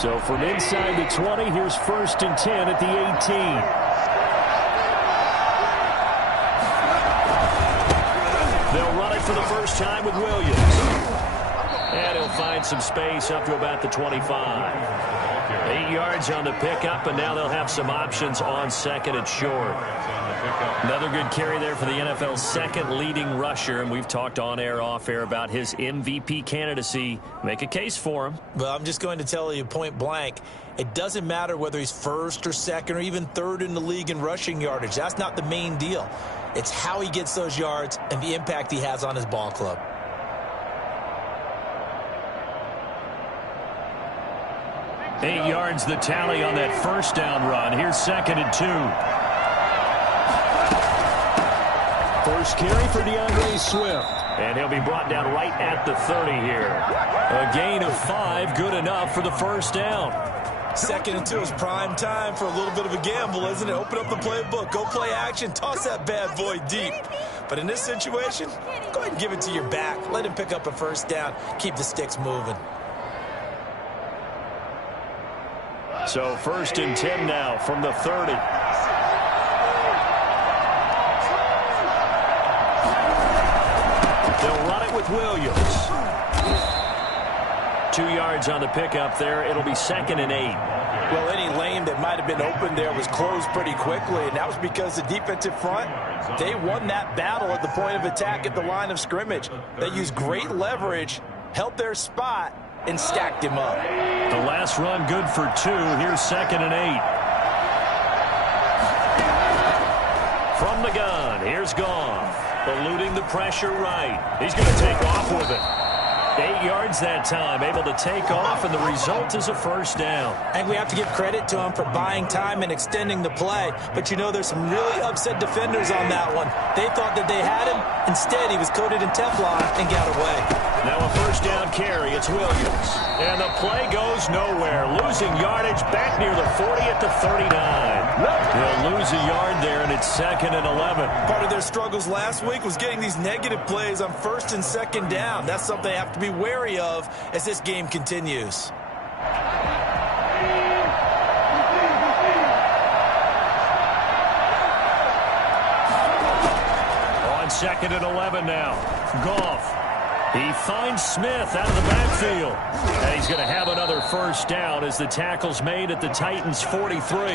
So from inside the 20, here's 1st and 10 at the 18. They'll run it for the first time with Williams. And he'll find some space up to about the 25. 8 yards on the pickup, and now they'll have some options on 2nd and short. Another good carry there for the NFL's 2nd leading rusher, and we've talked on air, off air about his MVP candidacy. Make a case for him. Well, I'm just going to tell you point blank, it doesn't matter whether he's 1st or 2nd or even 3rd in the league in rushing yardage. That's not the main deal. It's how he gets those yards and the impact he has on his ball club. Eight yards the tally on that first down run. Here's 2nd and 2. First carry for DeAndre Swift. And he'll be brought down right at the 30 here. A gain of 5, good enough for the first down. 2nd and 2 is prime time for a little bit of a gamble, isn't it? Open up the playbook, go play action, toss that bad boy deep. But in this situation, go ahead and give it to your back. Let him pick up a first down. Keep the sticks moving. So 1st and 10 now from the 30. They'll run it with Williams. 2 yards on the pickup there. It'll be 2nd and 8. Well, any lane that might have been open there was closed pretty quickly, and that was because the defensive front, they won that battle at the point of attack at the line of scrimmage. They used great leverage, held their spot, and stacked him up. The last run good for 2. Here's 2nd and 8. From the gun, here's Goff. Eluding the pressure right. He's going to take off with it. 8 yards that time, able to take off, and the result is a first down. And we have to give credit to him for buying time and extending the play. But, you know, there's some really upset defenders on that one. They thought that they had him. Instead, he was coated in Teflon and got away. Now a first down carry. It's Williams. And the play goes nowhere. Losing yardage back near the 40 at the 39. They'll lose a yard there, and it's 2nd and 11. Part of their struggles last week was getting these negative plays on 1st and 2nd down. That's something they have to be wary of as this game continues. On 2nd and 11 now. Goff. He finds Smith out of the backfield. And he's going to have another first down as the tackle's made at the Titans' 43.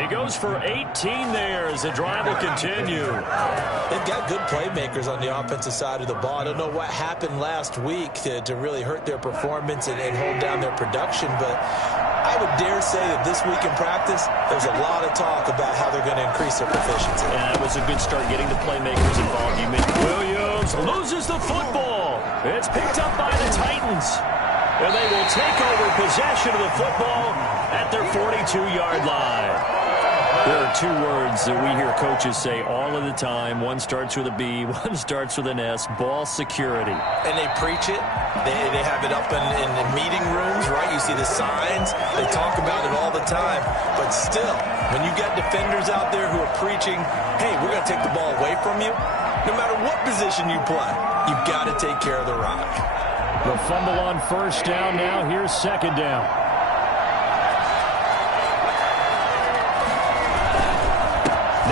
He goes for 18 there as the drive will continue. They've got good playmakers on the offensive side of the ball. I don't know what happened last week to really hurt their performance and hold down their production, but I would dare say that this week in practice, there's a lot of talk about how they're going to increase their proficiency. Yeah, it was a good start getting the playmakers involved. You mentioned Williams loses the football. It's picked up by the Titans. And they will take over possession of the football at their 42-yard line. There are 2 words that we hear coaches say all of the time. One starts with a B, one starts with an S, ball security. And they preach it. They have it up in the meeting rooms, right? You see the signs. They talk about it all the time. But still, when you got defenders out there who are preaching, hey, we're going to take the ball away from you, no matter what position you play, you've got to take care of the rock. The fumble on first down now. Here's 2nd down.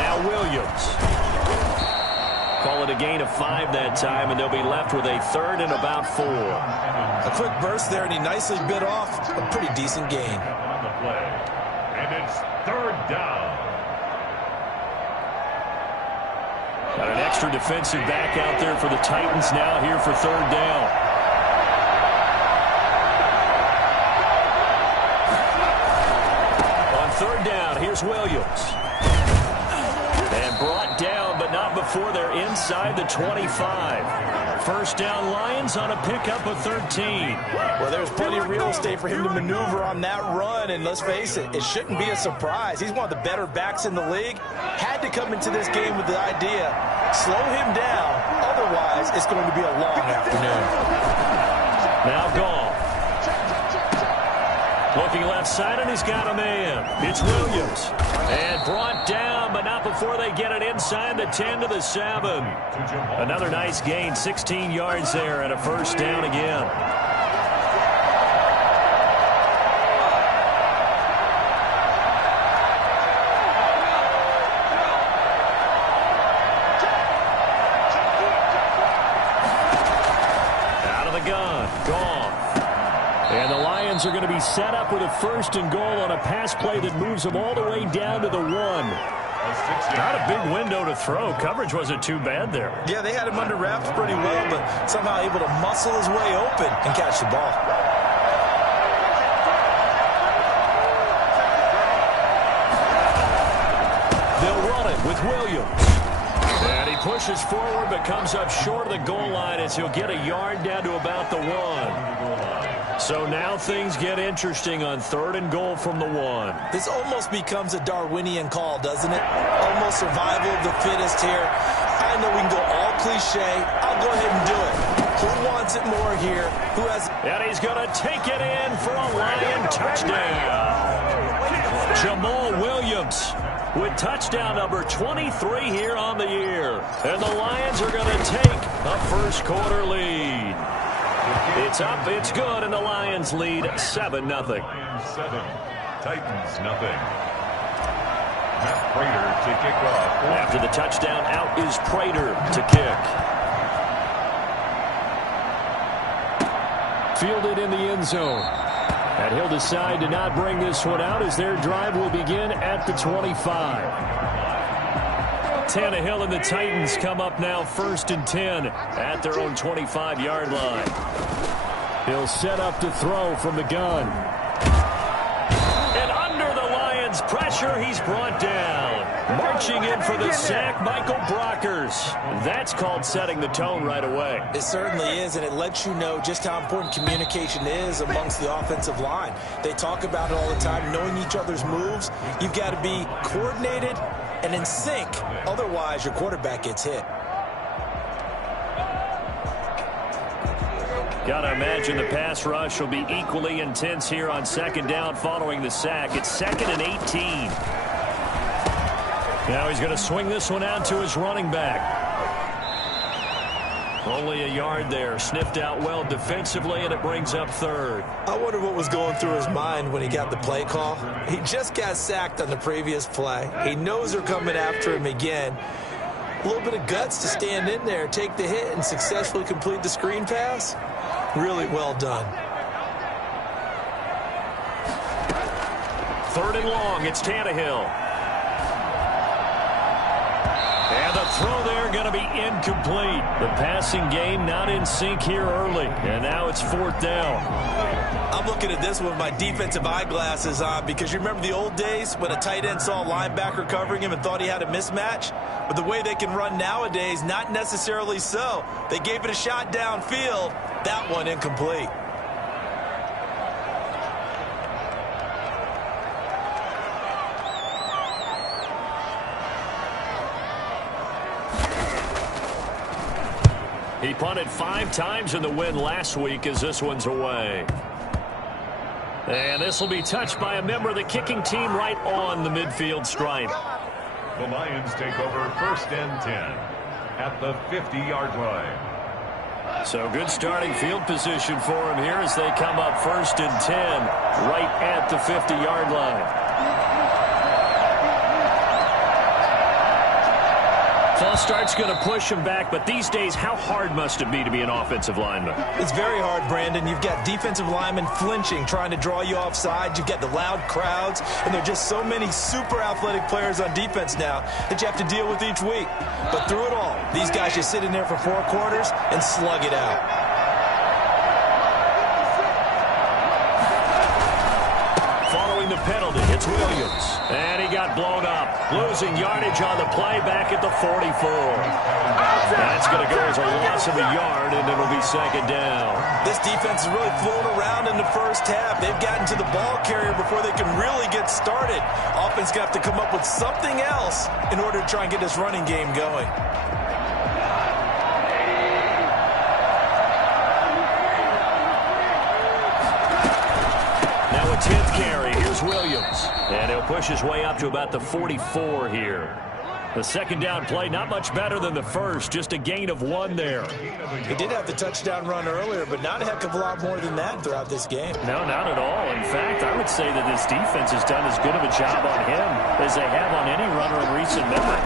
Now Williams. Call it a gain of 5 that time, and they'll be left with a 3rd and about 4. A quick burst there, and he nicely bit off a pretty decent gain. On the play, and it's 3rd down. Got an extra defensive back out there for the Titans now here for 3rd down. On 3rd down, here's Williams. And brought down, but not before they're inside the 25. First down Lions on a pickup of 13. Well, there's plenty of real estate for him to maneuver on that run, and let's face it, it shouldn't be a surprise. He's one of the better backs in the league. Had to come into this game with the idea, slow him down, otherwise it's going to be a long afternoon. Now Goff. Looking left side, and he's got a man. It's Williams. And brought down, but not before they get it inside the 10 to the 7. Another nice gain, 16 yards there, and a first down again. Lions are going to be set up with a 1st and goal on a pass play that moves them all the way down to the 1. Not a big window to throw. Coverage wasn't too bad there. Yeah, they had him under wraps pretty well, but somehow able to muscle his way open and catch the ball. They'll run it with Williams. And he pushes forward but comes up short of the goal line as he'll get a yard down to about the 1. So now things get interesting on 3rd and goal from the 1. This almost becomes a Darwinian call, doesn't it? Almost survival of the fittest here. I know we can go all cliche. I'll go ahead and do it. Who wants it more here? Who has... And he's going to take it in for a Lion touchdown. Jamal Williams with touchdown number 23 here on the year. And the Lions are going to take a first quarter lead. It's up, it's good, and the Lions lead 7-0. Lions 7, Titans nothing. Matt Prater to kick off. After the touchdown, out is Prater to kick. Fielded in the end zone. And he'll decide to not bring this one out as their drive will begin at the 25. Tannehill and the Titans come up now 1st and 10 at their own 25-yard line. He'll set up to throw from the gun. And under the Lions' pressure, he's brought down. Marching in for the sack, Michael Brockers. That's called setting the tone right away. It certainly is, and it lets you know just how important communication is amongst the offensive line. They talk about it all the time, knowing each other's moves. You've got to be coordinated and in sync. Otherwise, your quarterback gets hit. Got to imagine the pass rush will be equally intense here on 2nd down following the sack. It's 2nd and 18. Now he's going to swing this one out to his running back. Only a yard there. Sniffed out well defensively, and it brings up 3rd. I wonder what was going through his mind when he got the play call. He just got sacked on the previous play. He knows they're coming after him again. A little bit of guts to stand in there, take the hit, and successfully complete the screen pass. Really well done. 3rd and long. It's Tannehill. And the throw there going to be incomplete. The passing game not in sync here early. And now it's 4th down. I'm looking at this with my defensive eyeglasses on because you remember the old days when a tight end saw a linebacker covering him and thought he had a mismatch? But the way they can run nowadays, not necessarily so. They gave it a shot downfield. That one incomplete. He punted 5 times in the win last week as this one's away. And this will be touched by a member of the kicking team right on the midfield stripe. The Lions take over 1st and 10 at the 50-yard line. So good starting field position for him here as they come up 1st and 10 right at the 50-yard line. False start's going to push him back, but these days, how hard must it be to be an offensive lineman? It's very hard, Brandon. You've got defensive linemen flinching, trying to draw you offside. You've got the loud crowds, and there are just so many super athletic players on defense now that you have to deal with each week. But through it all, these guys just sit in there for 4 quarters and slug it out. Following the penalty, it's Williams. And he got blown up. Losing yardage on the play back at the 44. That's going to go as a loss of a yard, and it'll be 2nd down. This defense is really flown around in the first half. They've gotten to the ball carrier before they can really get started. Offense going to have to come up with something else in order to try and get this running game going. Now a 10th carry. Here's Williams. And he'll push his way up to about the 44 here. The 2nd down play, not much better than the first. Just a gain of 1 there. He did have the touchdown run earlier, but not a heck of a lot more than that throughout this game. No, not at all. In fact, I would say that this defense has done as good of a job on him as they have on any runner in recent memory.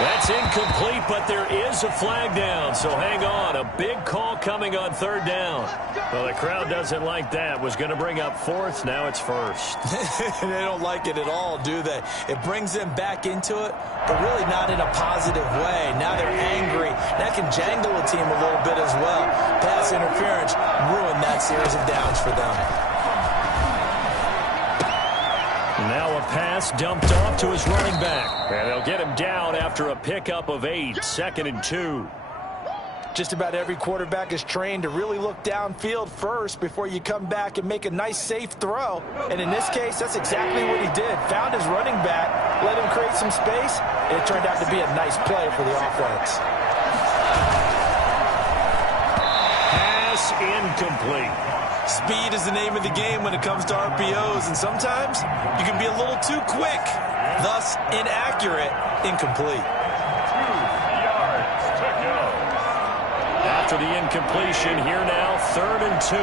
That's It's incomplete, but there is a flag down, so hang on. A big call coming on third down. Well, the crowd doesn't like that. Was going to bring up fourth. Now it's first. They don't like it at all, do they? It brings them back into it, but really not in a positive way. Now they're angry. That can jangle a team a little bit as well. Pass interference ruined that series of downs for them. Now a pass dumped off to his running back. And they'll get him down after a pickup of 8, 2nd and 2. Just about every quarterback is trained to really look downfield first before you come back and make a nice, safe throw. And in this case, that's exactly what he did. Found his running back, let him create some space, and it turned out to be a nice play for the offense. Pass incomplete. Speed is the name of the game when it comes to RPOs, and sometimes you can be a little too quick, thus inaccurate, incomplete. 2 yards to go. After the incompletion, here now, 3rd and 2.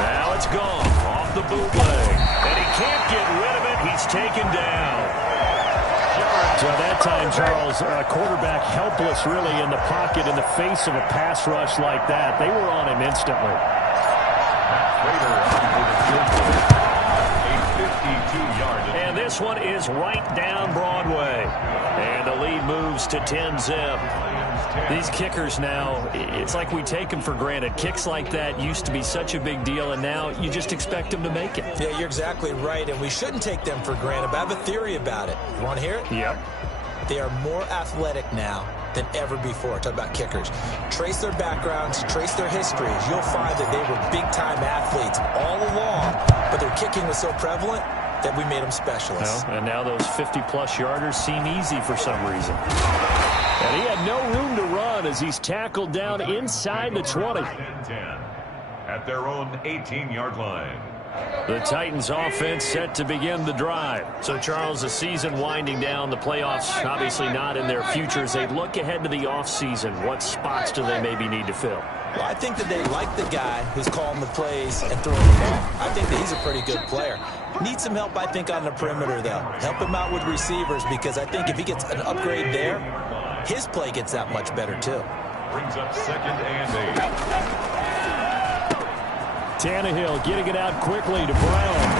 Now it's gone, off the bootleg. And he can't get rid of it. He's taken down. So that time, Charles, quarterback helpless really in the pocket in the face of a pass rush like that. They were on him instantly. And this one is right down Broadway. And the lead moves to 10-zip. These kickers now, it's like we take them for granted. Kicks like that used to be such a big deal, and now you just expect them to make it. Yeah, you're exactly right, and we shouldn't take them for granted. But I have a theory about it. You want to hear it? Yep. They are more athletic now than ever before. Talk about kickers. Trace their backgrounds, trace their histories. You'll find that they were big-time athletes all along, but their kicking was so prevalent that we made them specialists. Well, and now those 50-plus yarders seem easy for some reason. And he had no room to run as he's tackled down inside the 20. At their own 18-yard line. The Titans offense set to begin the drive. So, Charles, the season winding down, the playoffs obviously not in their future. As they look ahead to the offseason, what spots do they maybe need to fill? Well, I think that they like the guy who's calling the plays and throwing the ball. I think that he's a pretty good player. Needs some help, I think, on the perimeter, though. Help him out with receivers, because I think if he gets an upgrade there, his play gets that much better, too. Brings up 2nd and 8. Tannehill getting it out quickly to Brown.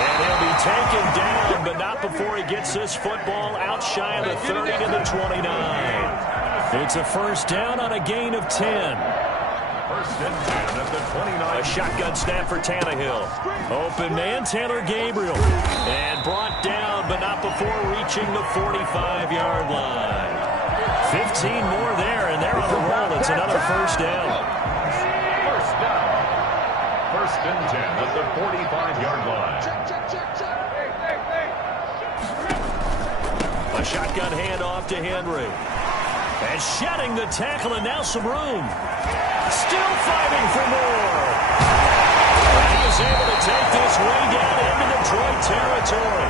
And he'll be taken down, but not before he gets this football out shy of the 30 to the 29. It's a first down on a gain of 10. 1st and 10 at the 29. A shotgun snap for Tannehill. Open man, Taylor Gabriel. And brought down, but not before reaching the 45-yard line. 15 more there, and they're on the roll. It's another first down. First down. 1st and 10 at the 45-yard line. A shotgun handoff to Henry. And shedding the tackle, and now some room. Still fighting for more. And he is able to take this way down into Detroit territory.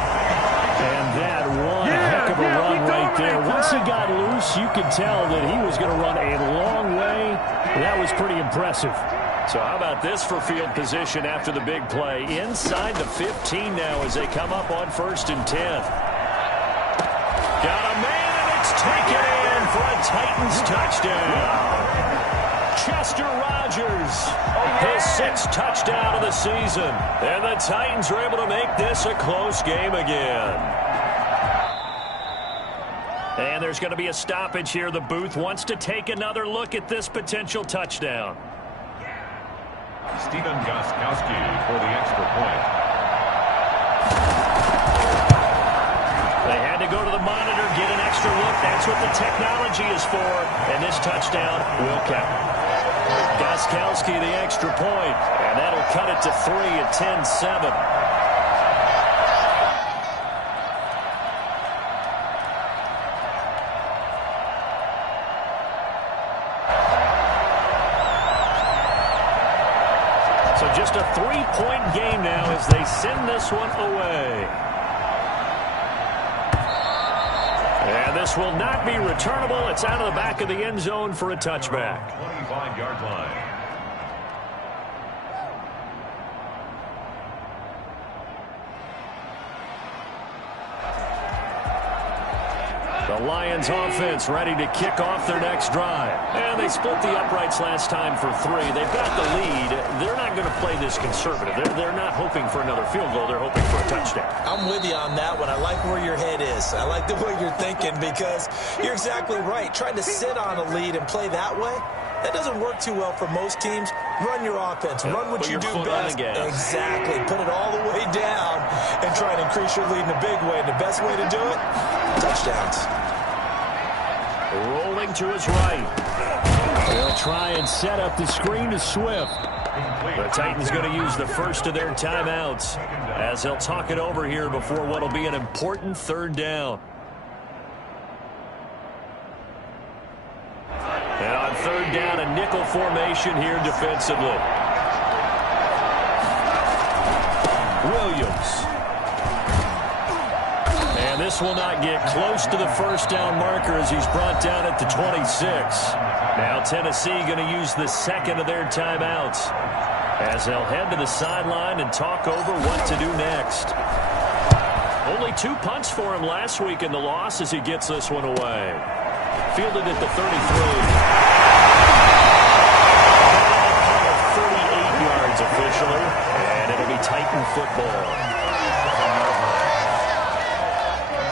And that one heck of a run right there. Once he got loose, you could tell that he was going to run a long way. That was pretty impressive. So how about this for field position after the big play? Inside the 15 now as they come up on 1st and 10. Got a man, and it's taken in for a Titans touchdown. Chester Rogers, his 6th touchdown of the season. And the Titans are able to make this a close game again. And there's going to be a stoppage here. The booth wants to take another look at this potential touchdown. Stephen Gostkowski for the extra point. They had to go to the monitor, get an extra look. That's what the technology is for. And this touchdown will count. Gostkowski the extra point. And that'll cut it to 3 at 10-7. So just a 3-point game now as they send this one away. And this will not be returnable. It's out of the back of the end zone for a touchback. 25-yard line. The Lions offense ready to kick off their next drive. And they split the uprights last time for 3. They've got the lead. They're not going to play this conservative. They're not hoping for another field goal. They're hoping for a touchdown. I'm with you on that one. I like where your head is. I like the way you're thinking because you're exactly right. Trying to sit on a lead and play that way, that doesn't work too well for most teams. Run your offense. Run what you do best. Exactly. Put it all the way down and try to increase your lead in a big way. And the best way to do it, touchdowns. Rolling to his right. They'll try and set up the screen to Swift. The Titans going to use the first of their timeouts as they'll talk it over here before what will be an important third down. And on third down, a nickel formation here defensively. Williams. And this will not get close to the first down marker as he's brought down at the 26. Now Tennessee going to use the second of their timeouts as they'll head to the sideline and talk over what to do next. Only 2 punts for him last week in the loss as he gets this one away. Fielded at the 33. 38 yards officially, and it'll be Titan football.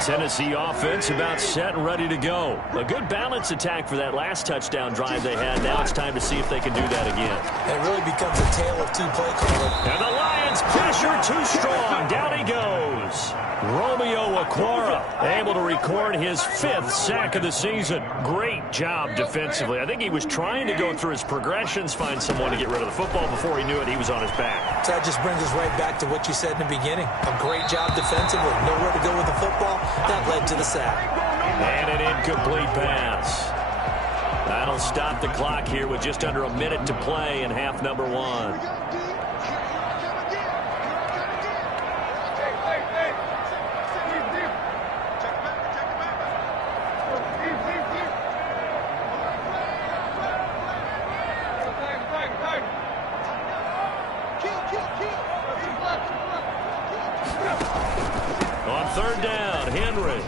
Tennessee offense about set and ready to go. A good balance attack for that last touchdown drive they had. Now it's time to see if they can do that again. It really becomes a tale of 2 play calling. And the Lions pressure too strong. Down he goes. Romeo Okwara able to record his 5th sack of the season. Great job defensively. I think he was trying to go through his progressions, find someone to get rid of the football. Before he knew it, he was on his back. So that just brings us right back to what you said in the beginning. A great job defensively. Nowhere to go with the football. That led to the sack. And an incomplete pass. That'll stop the clock here with just under a minute to play in half number 1. Third down, Henry.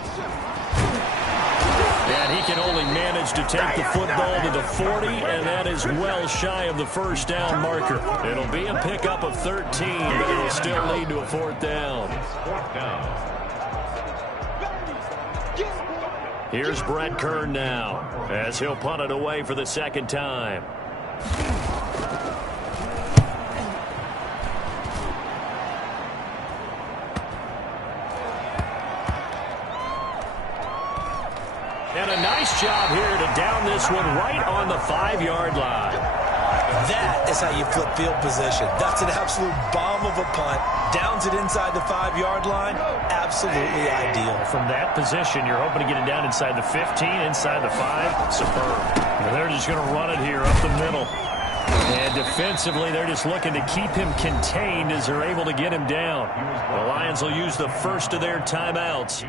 And he can only manage to take the football to the 40, and that is well shy of the first down marker. It'll be a pickup of 13, but it'll still lead to a 4th down. Here's Brett Kern now, as he'll punt it away for the second time. And a nice job here to down this one right on the 5-yard line. That is how you flip field position. That's an absolute bomb of a punt. Downs it inside the 5-yard line. Absolutely ideal. From that position, you're hoping to get it down inside the 15, inside the 5. Superb. And they're just going to run it here up the middle. And defensively, they're just looking to keep him contained as they're able to get him down. The Lions will use the first of their timeouts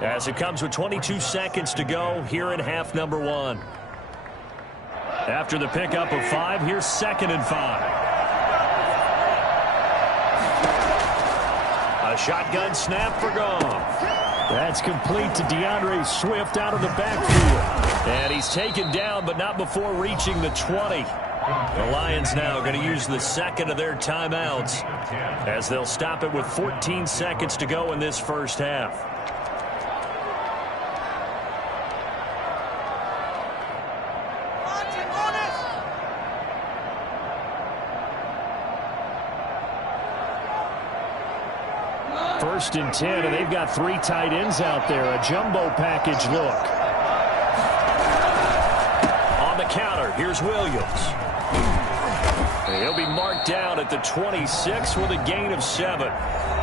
as it comes with 22 seconds to go here in half number 1. After the pickup of 5, here's 2nd and 5. A shotgun snap for Goff. That's complete to DeAndre Swift out of the backfield. And he's taken down, but not before reaching the 20. The Lions now going to use the second of their timeouts as they'll stop it with 14 seconds to go in this first half. First and 10, and they've got 3 tight ends out there. A jumbo package look. On the counter, here's Williams. He'll be marked down at the 26 with a gain of 7.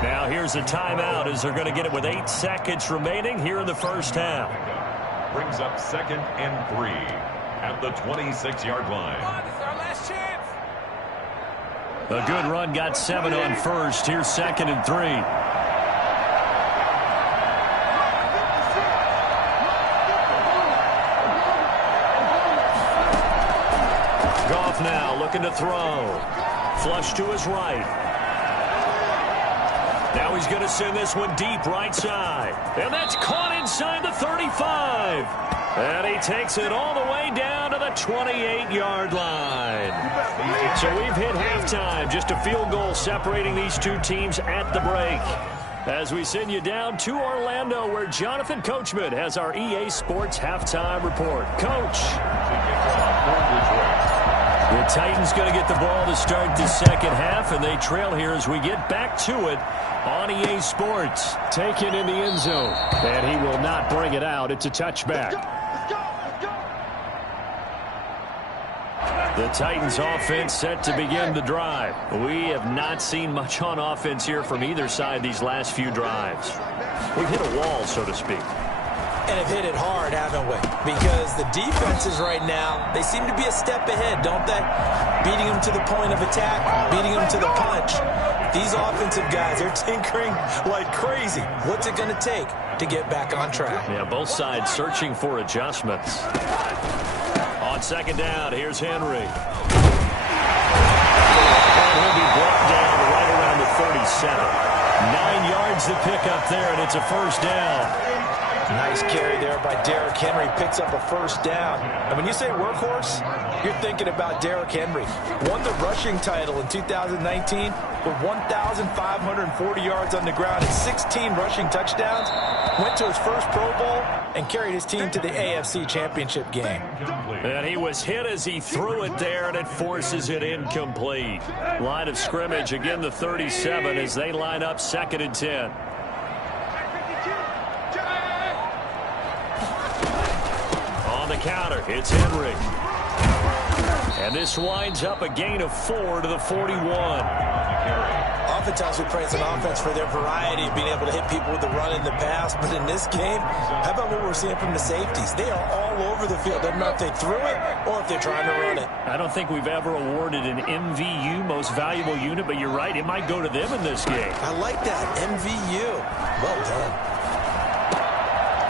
Now here's a timeout as they're going to get it with 8 seconds remaining here in the first half. Brings up 2nd and 3 at the 26-yard line. This is our last chance. A good run got 7 on first. Here's 2nd and 3. Goff now looking to throw. Flush to his right. Now he's going to send this one deep right side. And that's caught inside the 35. And he takes it all the way down to the 28-yard line. So we've hit halftime. Just a field goal separating these two teams at the break. As we send you down to Orlando, where Jonathan Coachman has our EA Sports halftime report. Coach. The Titans going to get the ball to start the second half, and they trail here as we get back to it on EA Sports. Taken in the end zone, and he will not bring it out. It's a touchback. The Titans offense set to begin the drive. We have not seen much on offense here from either side these last few drives. We've hit a wall, so to speak. And have hit it hard, haven't we? Because the defenses right now, they seem to be a step ahead, don't they? Beating them to the point of attack, beating them to the punch. These offensive guys, they're tinkering like crazy. What's it going to take to get back on track? Yeah, both sides searching for adjustments. On second down, here's Henry. And he'll be brought down right around the 37. 9 yards to pick up there, and it's a first down. Nice carry there by Derrick Henry. Picks up a first down. And when you say workhorse, you're thinking about Derrick Henry. Won the rushing title in 2019 with 1,540 yards on the ground and 16 rushing touchdowns. Went to his first Pro Bowl and carried his team to the AFC Championship game. And he was hit as he threw it there, and it forces it incomplete. Line of scrimmage, again the 37 as they line up 2nd and 10. The counter, it's Henry. And this winds up a gain of 4 to the 41. Oftentimes we praise an offense for their variety of being able to hit people with the run in the pass, but in this game, how about what we're seeing from the safeties? They are all over the field. Doesn't matter if they threw it or if they're trying to run it. I don't think we've ever awarded an MVU, most valuable unit, but you're right, it might go to them in this game. I like that, MVU. Well done.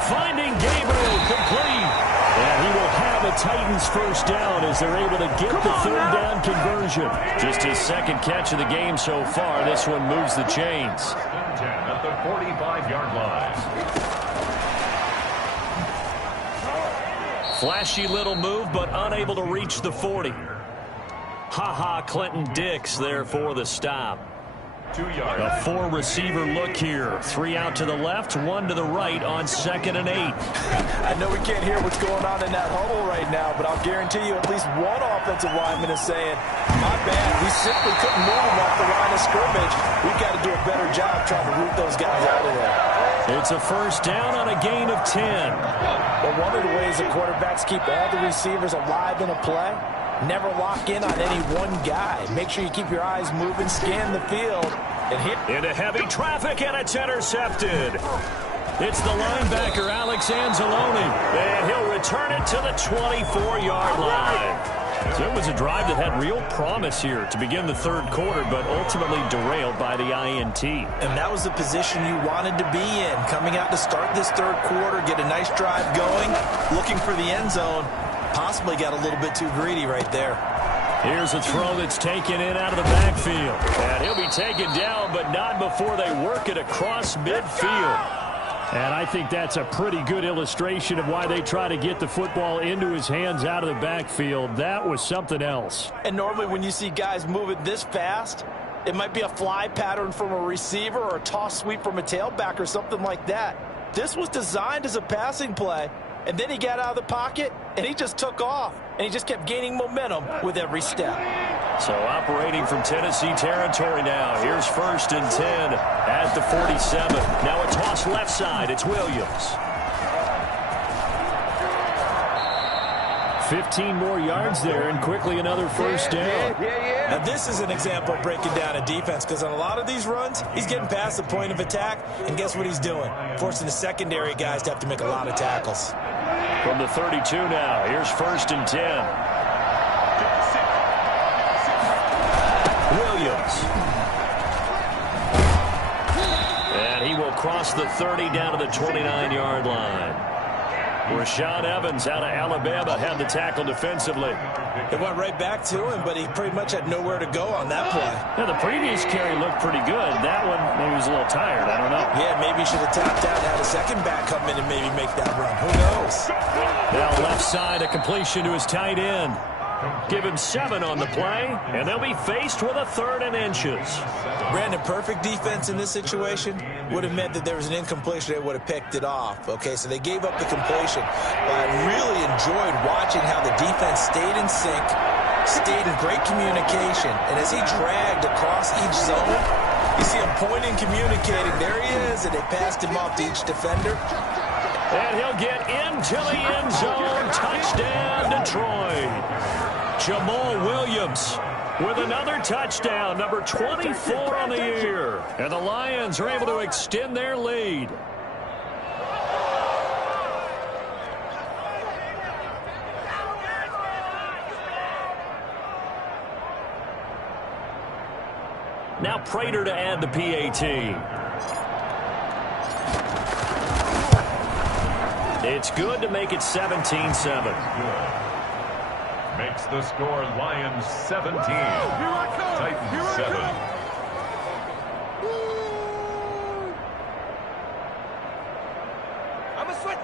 Finding Gabriel complete. And he will have a Titans first down as they're able to get the third down conversion. Just his second catch of the game so far. This one moves the chains. 10 at the 45-yard line. Flashy little move, but unable to reach the 40. Clinton Dix there for the stop. 2 yards. A 4-receiver look here. 3 out to the left, 1 to the right on 2nd and 8. I know we can't hear what's going on in that huddle right now, but I'll guarantee you at least one offensive lineman is saying, my bad, we simply couldn't move them off the line of scrimmage. We've got to do a better job trying to root those guys out of there. It's a first down on a gain of 10. Well, one of the ways the quarterbacks keep all the receivers alive in a play, never lock in on any one guy. Make sure you keep your eyes moving, scan the field, and hit. Into heavy traffic, and it's intercepted. It's the linebacker, Alex Anzalone, and he'll return it to the 24-yard line. So it was a drive that had real promise here to begin the third quarter, but ultimately derailed by the INT. And that was the position you wanted to be in, coming out to start this third quarter, get a nice drive going, looking for the end zone. Possibly got a little bit too greedy right there. Here's a throw that's taken in out of the backfield. And he'll be taken down, but not before they work it across midfield. And I think that's a pretty good illustration of why they try to get the football into his hands out of the backfield. That was something else. And normally when you see guys moving this fast, it might be a fly pattern from a receiver or a toss sweep from a tailback or something like that. This was designed as a passing play. And then he got out of the pocket, and he just took off. And he just kept gaining momentum with every step. So operating from Tennessee territory now. Here's 1st and 10 at the 47. Now a toss left side. It's Williams. 15 more yards there, and quickly another first down. Now this is an example of breaking down a defense, because on a lot of these runs, he's getting past the point of attack, and guess what he's doing? Forcing the secondary guys to have to make a lot of tackles. From the 32 now, here's 1st and 10. Williams. And he will cross the 30 down to the 29-yard line. Rashaan Evans out of Alabama had the tackle defensively. It went right back to him, but he pretty much had nowhere to go on that play. Yeah, the previous carry looked pretty good. That one, maybe he was a little tired. I don't know. Yeah, maybe he should have tapped out and had a second back come in and maybe make that run. Who knows? Now left side, a completion to his tight end. Give him 7 on the play, and they'll be faced with a 3rd and inches. Brandon, perfect defense in this situation would have meant that there was an incompletion. They would have picked it off. Okay, so they gave up the completion. But I really enjoyed watching how the defense stayed in sync, stayed in great communication, and as he dragged across each zone, you see him pointing, communicating. There he is, and they passed him off to each defender. And he'll get into the end zone. Touchdown, Detroit. Jamal Williams with another touchdown, number 24 on the year. And the Lions are able to extend their lead. Now Prater to add the PAT. It's good to make it 17-7. Makes the score Lions 17. Titans 7. I'm a switch.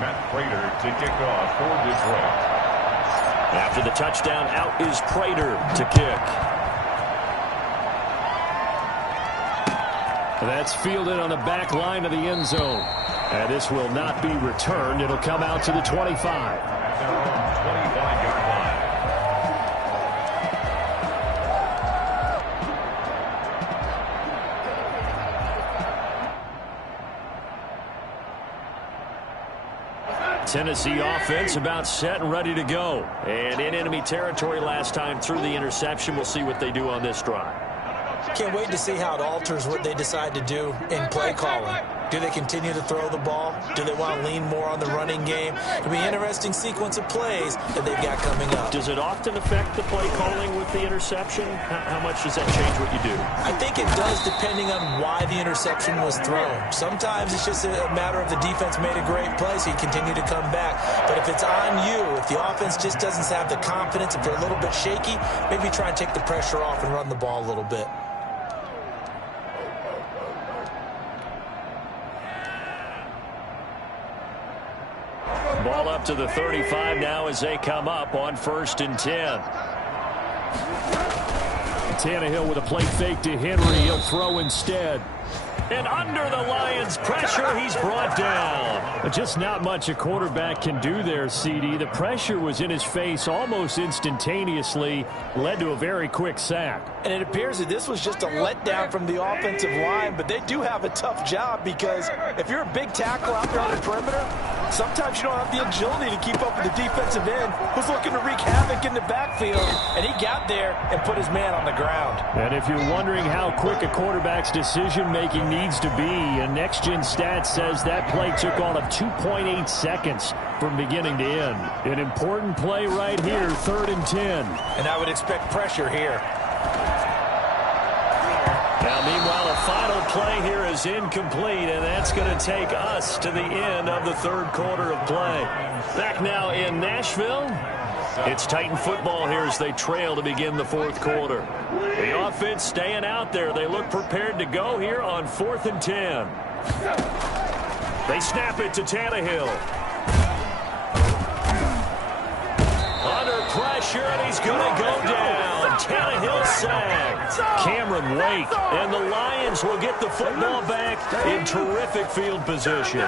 Matt Prater to kick off for Detroit. After the touchdown, out is Prater to kick. That's fielded on the back line of the end zone. And this will not be returned. It'll come out to the 25. At their own 25-yard line. Tennessee offense about set and ready to go. And in enemy territory last time through the interception. We'll see what they do on this drive. Can't wait to see how it alters what they decide to do in play calling. Do they continue to throw the ball? Do they want to lean more on the running game? It'll be an interesting sequence of plays that they've got coming up. Does it often affect the play calling with the interception? How much does that change what you do? I think it does, depending on why the interception was thrown. Sometimes it's just a matter of the defense made a great play, so you continue to come back. But if it's on you, if the offense just doesn't have the confidence, if they're a little bit shaky, maybe try and take the pressure off and run the ball a little bit. Ball up to the 35 now as they come up on 1st and 10. Tannehill with a play fake to Henry. He'll throw instead. And under the Lions' pressure, he's brought down. Just not much a quarterback can do there, CD. The pressure was in his face almost instantaneously, led to a very quick sack. And it appears that this was just a letdown from the offensive line, but they do have a tough job because if you're a big tackle out there on the perimeter, sometimes you don't have the agility to keep up with the defensive end who's looking to wreak havoc in the backfield, and he got there and put his man on the ground. And if you're wondering how quick a quarterback's decision-making needs to be, and Next Gen Stats says that play took all of 2.8 seconds from beginning to end. An important play right here, 3rd and 10. And I would expect pressure here. Now, meanwhile, a final play here is incomplete, and that's going to take us to the end of the 3rd quarter of play. Back now in Nashville, it's Titan football here as they trail to begin the 4th quarter. The offense staying out there. They look prepared to go here on 4th and 10. They snap it to Tannehill. Under pressure, and he's going to go down. Tannehill sacked. Cameron Wake, and the Lions will get the football back in terrific field position.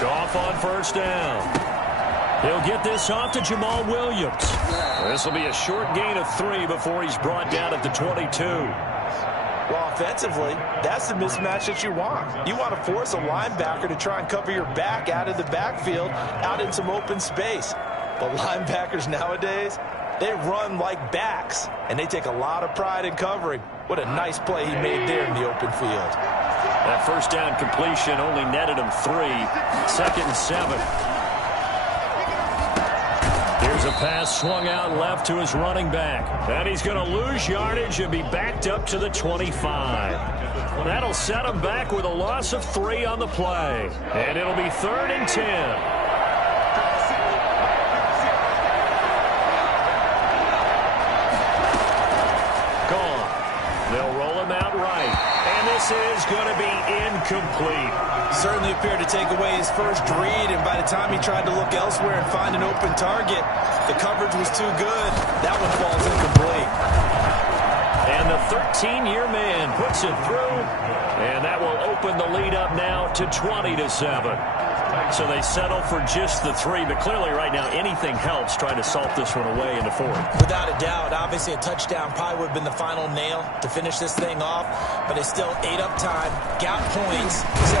Goff on 1st down. He'll get this off to Jamal Williams. This will be a short gain of 3 before he's brought down at the 22. Well, offensively, that's the mismatch that you want. You want to force a linebacker to try and cover your back out of the backfield, out in some open space. But linebackers nowadays, They run like backs, and they take a lot of pride in covering. What a nice play he made there in the open field. That first down completion only netted him 3. 2nd and 7. Here's a pass swung out left to his running back. And he's going to lose yardage and be backed up to the 25. That'll set him back with a loss of 3 on the play. And it'll be 3rd and 10. They'll roll him out right. And this is going to be incomplete. Certainly appeared to take away his first read, and by the time he tried to look elsewhere and find an open target, the coverage was too good. That one falls incomplete. And the 13-year man puts it through, and that will open the lead up now to 20-7. So they settle for just the 3, but clearly right now anything helps trying to salt this one away in the 4th. Without a doubt, obviously a touchdown probably would have been the final nail to finish this thing off, but it's still ate up time, got points, so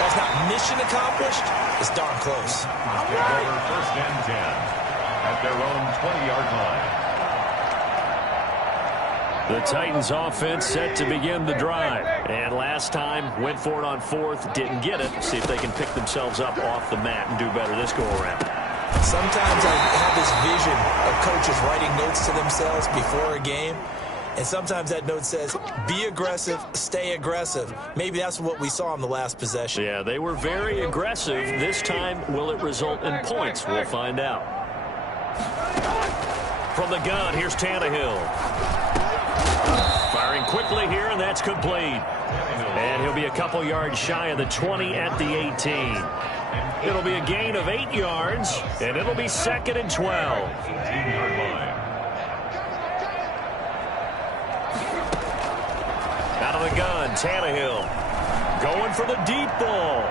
that's not mission accomplished. It's darn close. Over 1st and 10 at their own 20-yard line. The Titans offense set to begin the drive. And last time, went for it on 4th, didn't get it. See if they can pick themselves up off the mat and do better this go-around. Sometimes I have this vision of coaches writing notes to themselves before a game. And sometimes that note says, be aggressive, stay aggressive. Maybe that's what we saw in the last possession. Yeah, they were very aggressive. This time, will it result in points? We'll find out. From the gun, here's Tannehill. Firing quickly here, and that's complete. And he'll be a couple yards shy of the 20 at the 18. It'll be a gain of 8 yards, and it'll be 2nd and 12. 18-yard line. Out of the gun, Tannehill going for the deep ball.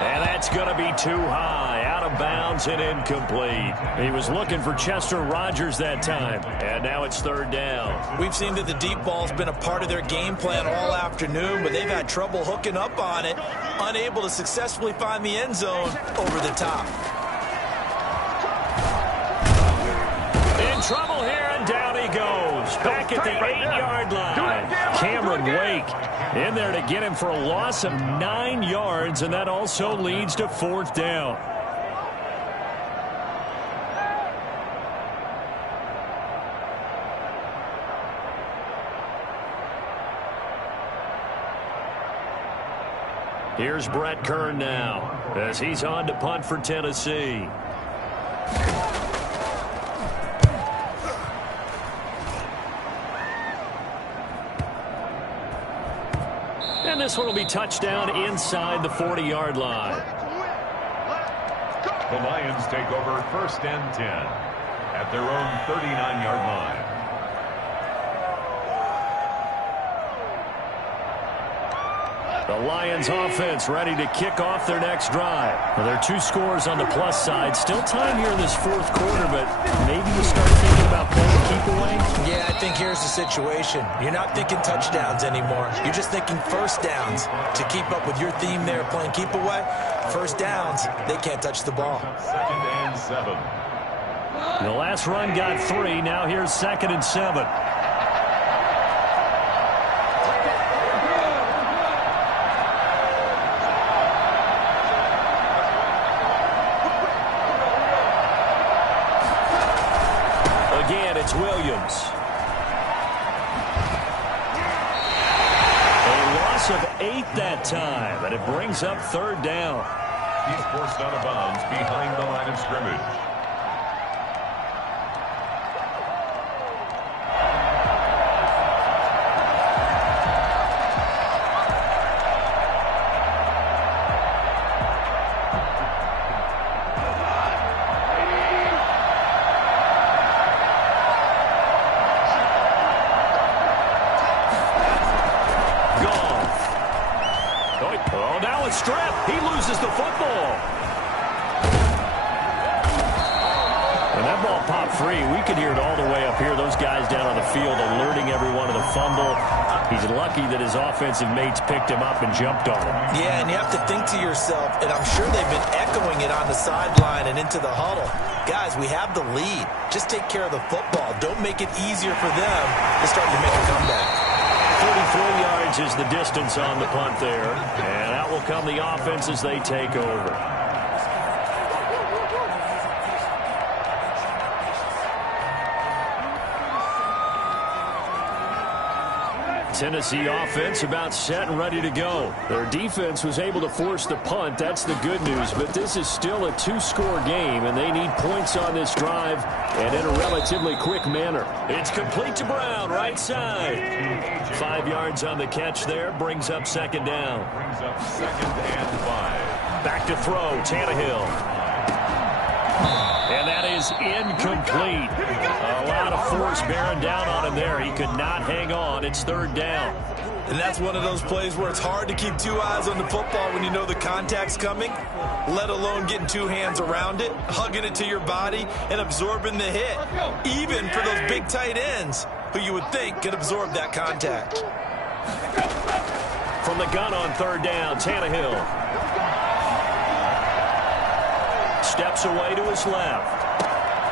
And that's going to be too high, out of bounds and incomplete. He was looking for Chester Rogers that time, and now it's 3rd down. We've seen that the deep ball's been a part of their game plan all afternoon, but they've had trouble hooking up on it, unable to successfully find the end zone over the top. In trouble here, and down he goes. Back at the 8-yard line. Cameron Wake in there to get him for a loss of 9 yards, and that also leads to 4th down. Here's Brett Kern now as he's on to punt for Tennessee. And this one will be touchdown inside the 40-yard line. The Lions take over 1st and 10 at their own 39-yard line. The Lions offense ready to kick off their next drive. Well, there are 2 scores on the plus side. Still time here in this 4th quarter, but maybe you start thinking about playing keep away? Yeah, I think here's the situation. You're not thinking touchdowns anymore. You're just thinking 1st downs. To keep up with your theme there playing keep away, 1st downs, they can't touch the ball. 2nd and 7. The last run got 3. Now here's 2nd and 7. It's Williams. A loss of 8 that time, and it brings up 3rd down. He's forced out of bounds behind the line of scrimmage. Strip. He loses the football. And that ball ball popped free. We could hear it all the way up here. Those guys down on the field alerting everyone of the fumble. He's lucky that his offensive mates picked him up and jumped on him. Yeah, and you have to think to yourself, and I'm sure they've been echoing it on the sideline and into the huddle. Guys, we have the lead. Just take care of the football. Don't make it easier for them to start to make a comeback. 43 yards is the distance on the punt there. And out will come the offense as they take over. Tennessee offense about set and ready to go. Their defense was able to force the punt. That's the good news. But this is still a two-score game, and they need points on this drive and in a relatively quick manner. It's complete to Brown, right side. 5 yards on the catch there. Brings up second down. Brings up 2nd and 5. Back to throw, Tannehill. And that is incomplete. A lot of force bearing down on him there. He could not hang on. It's 3rd down. And that's one of those plays where it's hard to keep 2 eyes on the football when you know the contact's coming, let alone getting 2 hands around it, hugging it to your body, and absorbing the hit. Even for those big tight ends who you would think could absorb that contact. From the gun on 3rd down, Tannehill. Steps away to his left.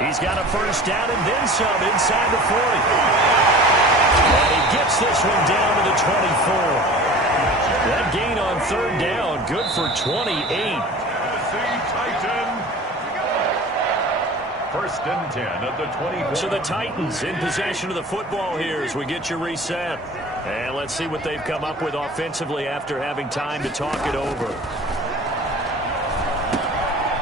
He's got a 1st down and then some inside the 40. And he gets this one down to the 24. That gain on 3rd down, good for 28. Titan. 1st and 10 at the 24. So the Titans in possession of the football here as we get you reset. And let's see what they've come up with offensively after having time to talk it over.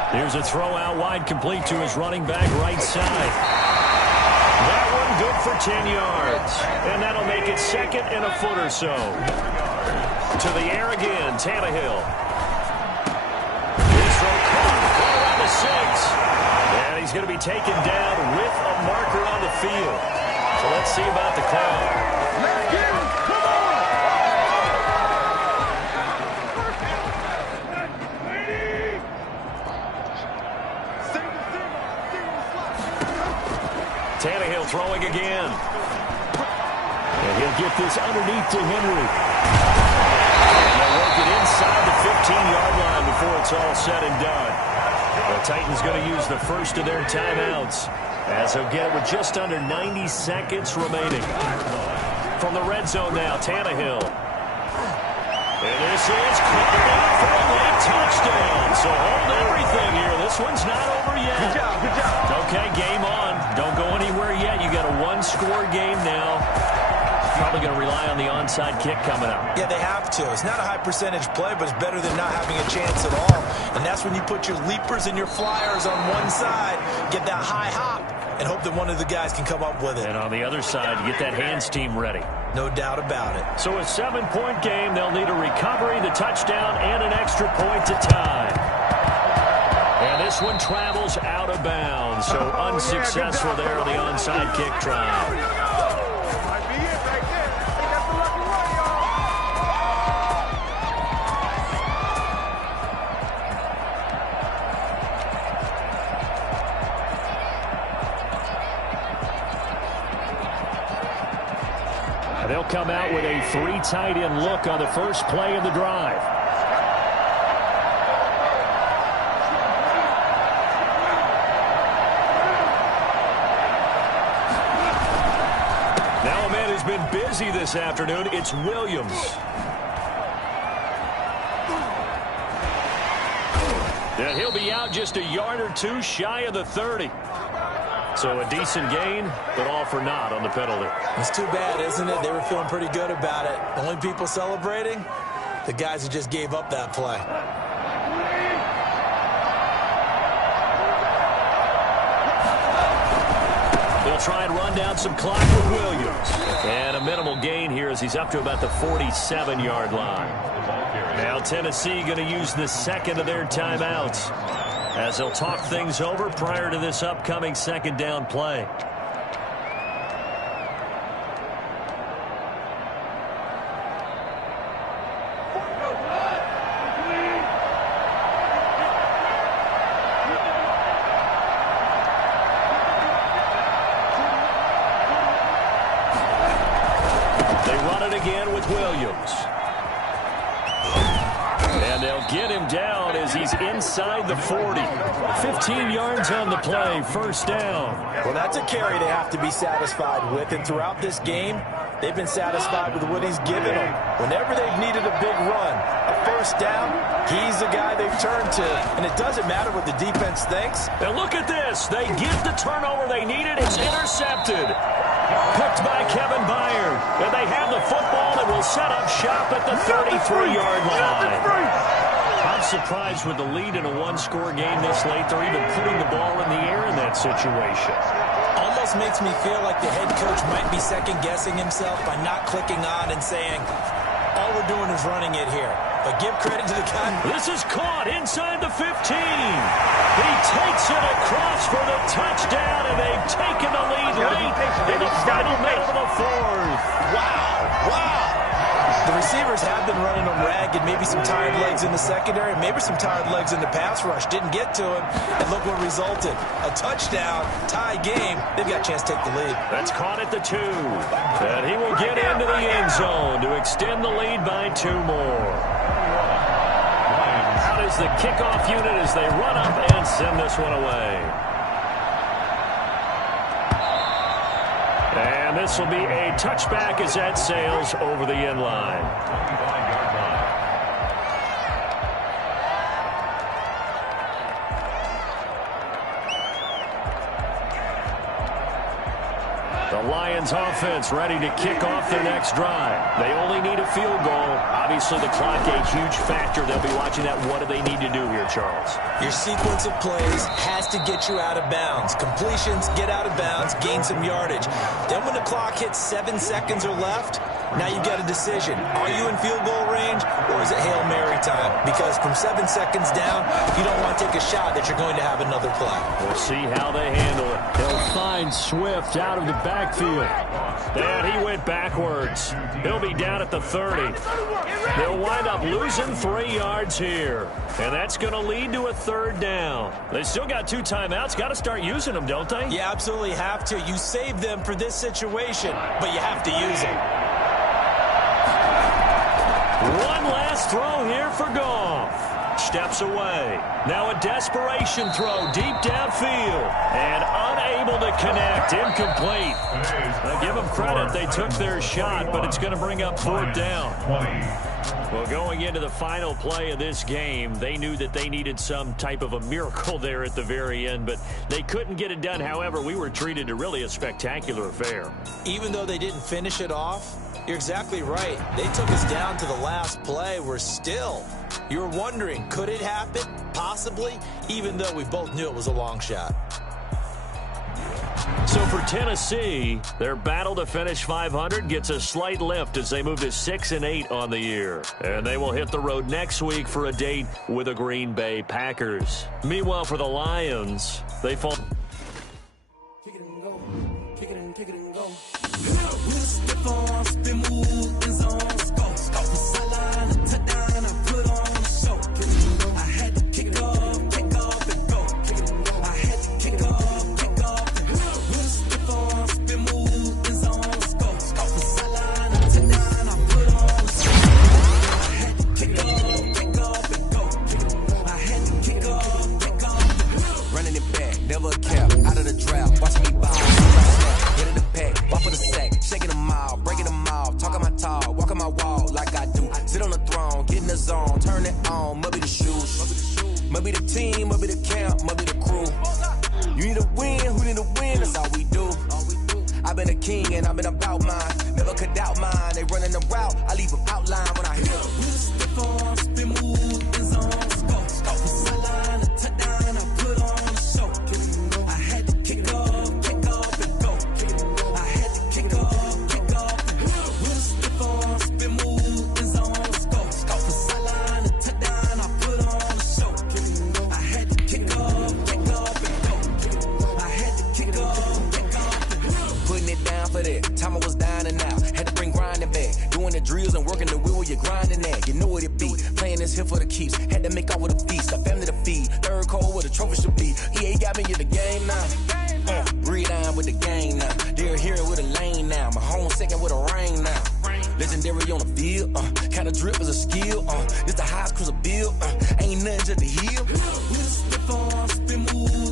Here's a throw out wide, complete to his running back right side. That one good for 10 yards. And that'll make it 2nd and a foot or so. To the air again, Tannehill. This throw caught around the 6. And he's going to be taken down with a marker on the field. So let's see about the call. Tannehill throwing again. And he'll get this underneath to Henry. And they'll work it inside the 15-yard line before it's all said and done. The Titans going to use the first of their timeouts as they'll get it with just under 90 seconds remaining. From the red zone now, Tannehill. And this is cleared out for a late touchdown. So hold everything here. This one's not over yet. Good job, good job. Okay, game on. Don't go anywhere yet. You got a 1-score game now. Probably going to rely on the onside kick coming up. Yeah, they have to. It's not a high percentage play, but it's better than not having a chance at all. And that's when you put your leapers and your flyers on one side, get that high hop, and hope that one of the guys can come up with it. And on the other side, you get that hands team ready. No doubt about it. So a 7-point game. They'll need a recovery, the touchdown, and an extra point to tie. And this one travels out of bounds. So unsuccessful there on the onside kick try. They'll come out with a 3 tight end look on the first play of the drive. Now a man who's been busy this afternoon, it's Williams. And he'll be out just a yard or 2 shy of the 30. So a decent gain, but all for naught on the penalty. It's too bad, isn't it? They were feeling pretty good about it. The only people celebrating, the guys who just gave up that play. They'll try and run down some clock with Williams. And a minimal gain here as he's up to about the 47-yard line. Now Tennessee going to use the second of their timeouts as they'll talk things over prior to this upcoming 2nd down play. They run it again with Williams. And they'll get him down as he's inside the 40. 15 yards on the play, first down. Well, that's a carry they have to be satisfied with. And throughout this game, they've been satisfied with what he's given them. Whenever they've needed a big run, a first down, he's the guy they've turned to. And it doesn't matter what the defense thinks. And look at this. They get the turnover they needed. It's intercepted. Picked by Kevin Byard. And they have the football that will set up shop at the 33-yard line. I'm surprised with the lead in a one-score game this late. They're even putting the ball in the air in that situation. Almost makes me feel like the head coach might be second-guessing himself by not clicking on and saying, all we're doing is running it here. But give credit to the guy. This is caught inside the 15. He takes it across for the touchdown, and they've taken the lead late in the final minute of the fourth. Wow. The receivers have been running them ragged. Maybe some tired legs in the secondary, maybe some tired legs in the pass rush. Didn't get to him, and look what resulted. A touchdown, tie game. They've got a chance to take the lead. That's caught at the 2. And he will get into the end zone to extend the lead by 2 more. Out is the kickoff unit as they run up and send this one away. And this will be a touchback as that sails over the end line. The Lions offense ready to kick off their next drive. They only need a field goal. Obviously, the clock a huge factor. They'll be watching that. What do they need to do here, Charles? Your sequence of plays has to get you out of bounds. Completions, get out of bounds, gain some yardage. Then when the clock hits 7 seconds or left, now you've got a decision. Are you in field goal range, or is it Hail Mary time? Because from 7 seconds down, you don't want to take a shot that you're going to have another play. We'll see how they handle it. They'll find Swift out of the backfield. And he went backwards. He'll be down at the 30. They'll wind up losing 3 yards here. And that's going to lead to a third down. They still got 2 timeouts. Got to start using them, don't they? You absolutely have to. You save them for this situation, but you have to use them. One last throw here for Goff. Steps away. Now a desperation throw deep downfield. And unable to connect. Incomplete. Now give them credit. They took their shot, but it's going to bring up 4th down. Well, going into the final play of this game, they knew that they needed some type of a miracle there at the very end, but they couldn't get it done. However, we were treated to really a spectacular affair. Even though they didn't finish it off, you're exactly right. They took us down to the last play. We're still, you were wondering, could it happen? Possibly, even though we both knew it was a long shot. So for Tennessee, their battle to finish 500 gets a slight lift as they move to 6-8 on the year. And they will hit the road next week for a date with the Green Bay Packers. Meanwhile, for the Lions, they fall. Kick it and go. Kick it and go. Maybe the team, maybe the camp, maybe the crew. You need a win, who need a win, that's all we do. I've been a king and I've been about mine. Never could doubt mine, they running the route, I leave them outline when I hear them. We just step on, spin, move, in zone, scope from sideline to touchdown, I put on the show. I had to kick off and go. I had to kick off and go. We just step on, spin, move, in zone, scope from sideline to touchdown, I put on the show. I had to kick off and go. I had to kick off and go. Putting it down for that, time I was down and out. Had to bring grinding back, doing the drills and working the wheel where you're grinding at. You know what it be, playing this here for the keeps. Had to make off with a feast, a family to feed. Third cold where the trophy should be. EA got me in the game now. Breathe down with the game now. They're here with a lane now. My home second with a rain now. legendary on the field, kinda drip is a skill, this the highest cruiser bill, ain't nothing just to heal. We just slip on, spin move.